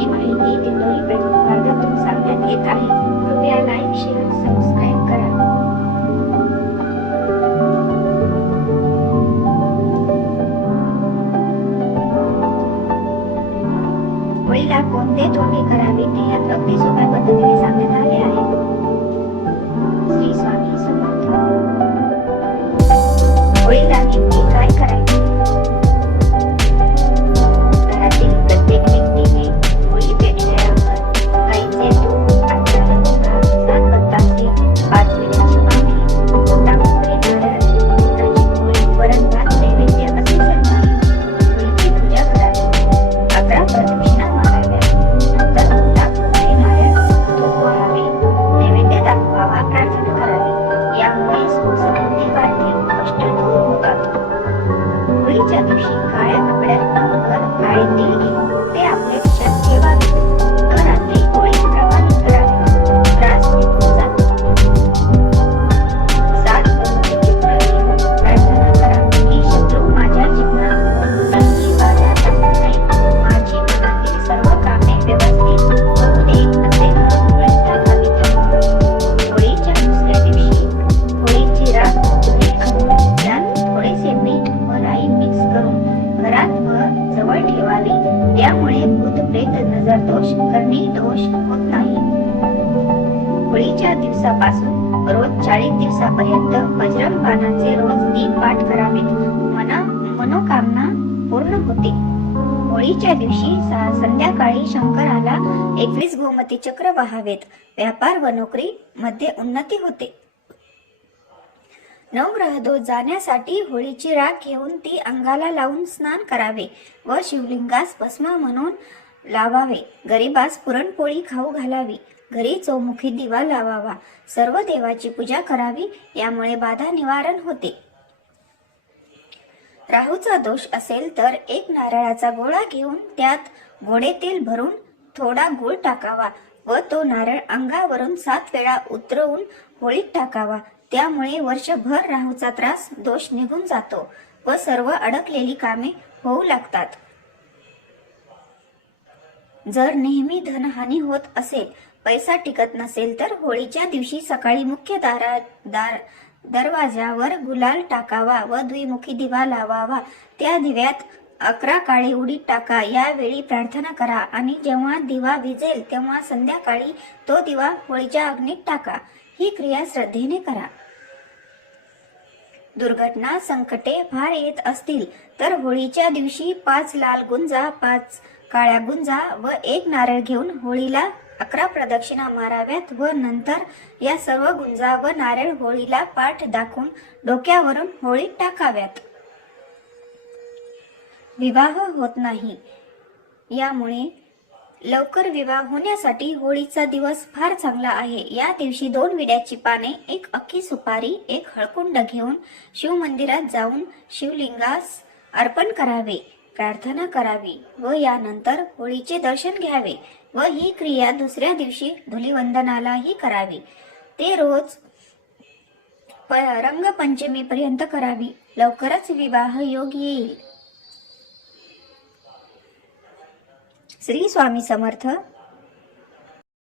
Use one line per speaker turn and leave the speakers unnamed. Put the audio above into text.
ही माहिती दिंडोरी प्लॅटफॉर्म मार्गातून सांगण्यात येत आहे कृपया लाईक शेअर सबस्क्राईब करा होळीला कोणते तोंडी करावे ते यात अगदी सोप्या पद्धतीने सांगण्यात आले आहे होळीच्या दिवशी काळ्या कपड्यात घर दोष होत नाही होळीच्या दिवसापासून रोज चाळीस दिवसापर्यंत बजरंग बाणाचे रोज दीप पाठ करावेत. मना मनोकामना पूर्ण होते. होळीच्या दिवशी संध्याकाळी शंकराला एकवीस गोमती चक्र वाहावेत. व्यापार व नोकरी मध्ये उन्नती होते. नवग्रह दोष जाण्यासाठी होळीची राख घेऊन ती अंगाला लावून स्नान करावे व शिवलिंगास भस्म म्हणून लावावे. गरीबास पुरणपोळी खाऊ घालावी. घरी चौमुखी दिवा लावावा. सर्व देवाची पूजा करावी यामुळे बाधा निवारण होते. राहूचा दोष असेल तर एक नारळाचा गोळा घेऊन त्यात गोडे तेल भरून थोडा गुळ टाकावा व तो नारळ अंगावरून सात वेळा उतरवून होळीत टाकावा. त्यामुळे वर्षभर राहूचा त्रास दोष निघून जातो व सर्व अडकलेली कामे होऊ लागतात. जर नेहमी धनहानी होत असेल पैसा टिकत नसेल तर होळीच्या दिवशी सकाळी मुख्य दारा दार दरवाजावर गुलाल टाकावा व द्विमुखी दिवा लावावा. त्या दिव्यात अकरा काळे उडीत टाका. यावेळी प्रार्थना करा आणि जेव्हा दिवा विजेल तेव्हा संध्याकाळी तो दिवा होळीच्या अग्नीत टाका. ही क्रिया श्रद्धेने करा. दुर्घटना संकटे फार येत असतील तर होळीच्या दिवशी पाच लाल गुंजा पाच काळ्या गुंजा व एक नारळ घेऊन होळीला अकरा प्रदक्षिणा माराव्यात व नंतर या सर्व गुंजा व नारळ होळीला पाठ दाखवून डोक्यावरून होळी टाकाव्यात. विवाह होत नाही. यामुळे लवकर विवाह होण्यासाठी होळीचा दिवस फार चांगला आहे. या दिवशी दोन विड्याची पाने एक अख्खी सुपारी एक हळकुंड घेऊन शिवमंदिरात जाऊन शिवलिंगास अर्पण करावे. प्रार्थना करावी व यानंतर होळीचे दर्शन घ्यावे व ही क्रिया दुसऱ्या दिवशी धुलिवंदनालाही करावी. ते रोज रंगपंचमीपर्यंत करावी. लवकरच विवाह योग येईल. श्री स्वामी समर्थ.